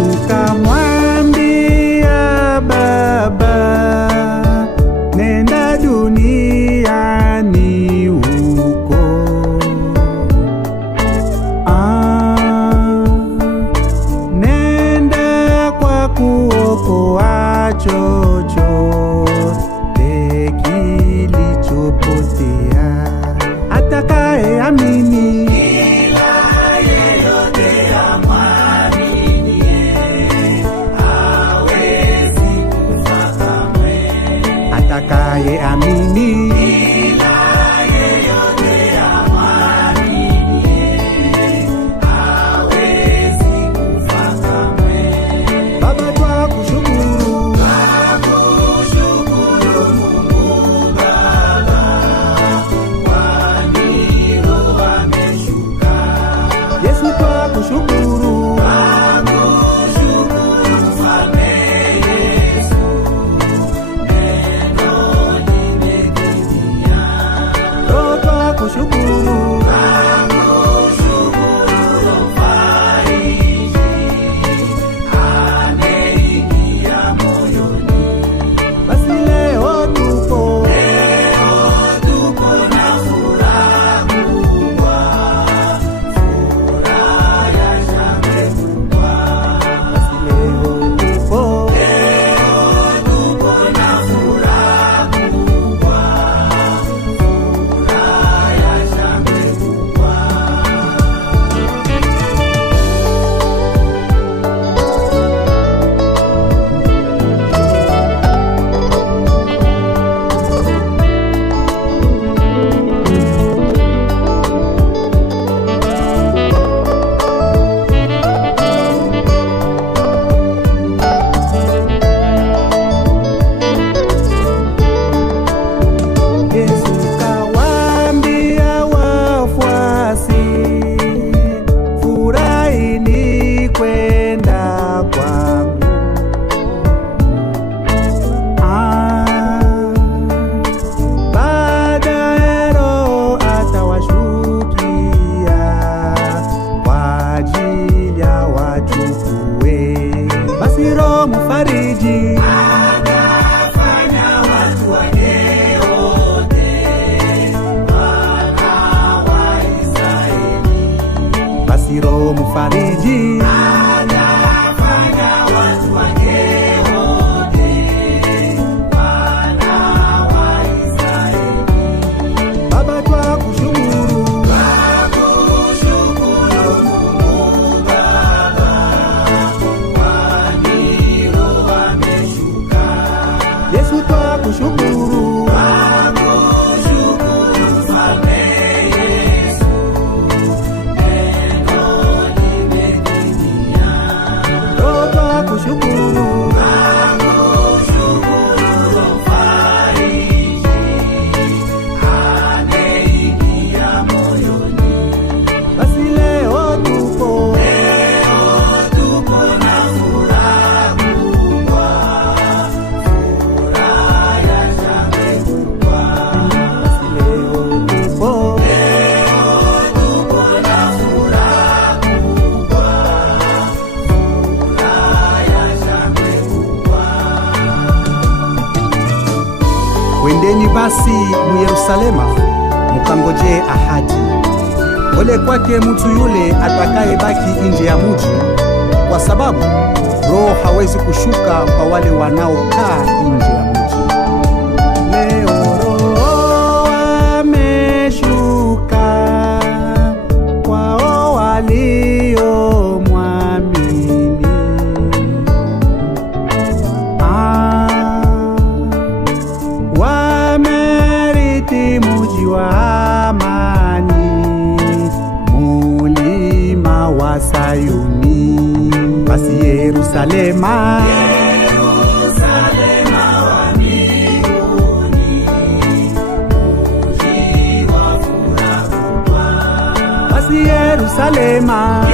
Yesu kamwambia Baba, nenda duniani huko, nenda kwa kuokoa chochote kilichopotea. Atakaye amini, atakaye amini, Baba twakushukuru, Mungu Baba, kwani Roho ameshuka. Yesu twakushukuru, Mfalme Yesu, neno limetimia. Roho twakushukuru, basi leo tupo na furaha kubwa, furaha ya shangwe kubwa. Basi leo tupo na furaha kubwa, furaha ya shangwe kubwa. Yesu kawaambia wafuasi, furahini kwenda kwangu. Baadaye Roho atawashukia kwa ajili ya wachukue. Basi Roho Mfariji Roho Mfariji atafanya watu wake wote wana wa Israeli. Baba twakushukuru, Mungu Baba, kwani Roho ameshuka. Yesu twakushukuru, Mfalme Yesu, kushukuru, ameingia moyoni. Basi leo tupo na furaha kubwa, furaha ya shangwe kubwa. Basi leo tupo na furaha kubwa, Wendeni basi mu Yerusalema, mukangojee ahadi. Ole kwake mtu yule atakaye baki nje ya mji, kwa sababu Roho hawezi kushuka kwa wale wanaokaa nje ya mji. Leo Roho ameshuka kwao waliomwamini. Wameriti mji wa amani, mulima wa Sayuni. Basi Yerusalema, wa mbinguni, mji wa furaha kubwa. Basi Yerusalema,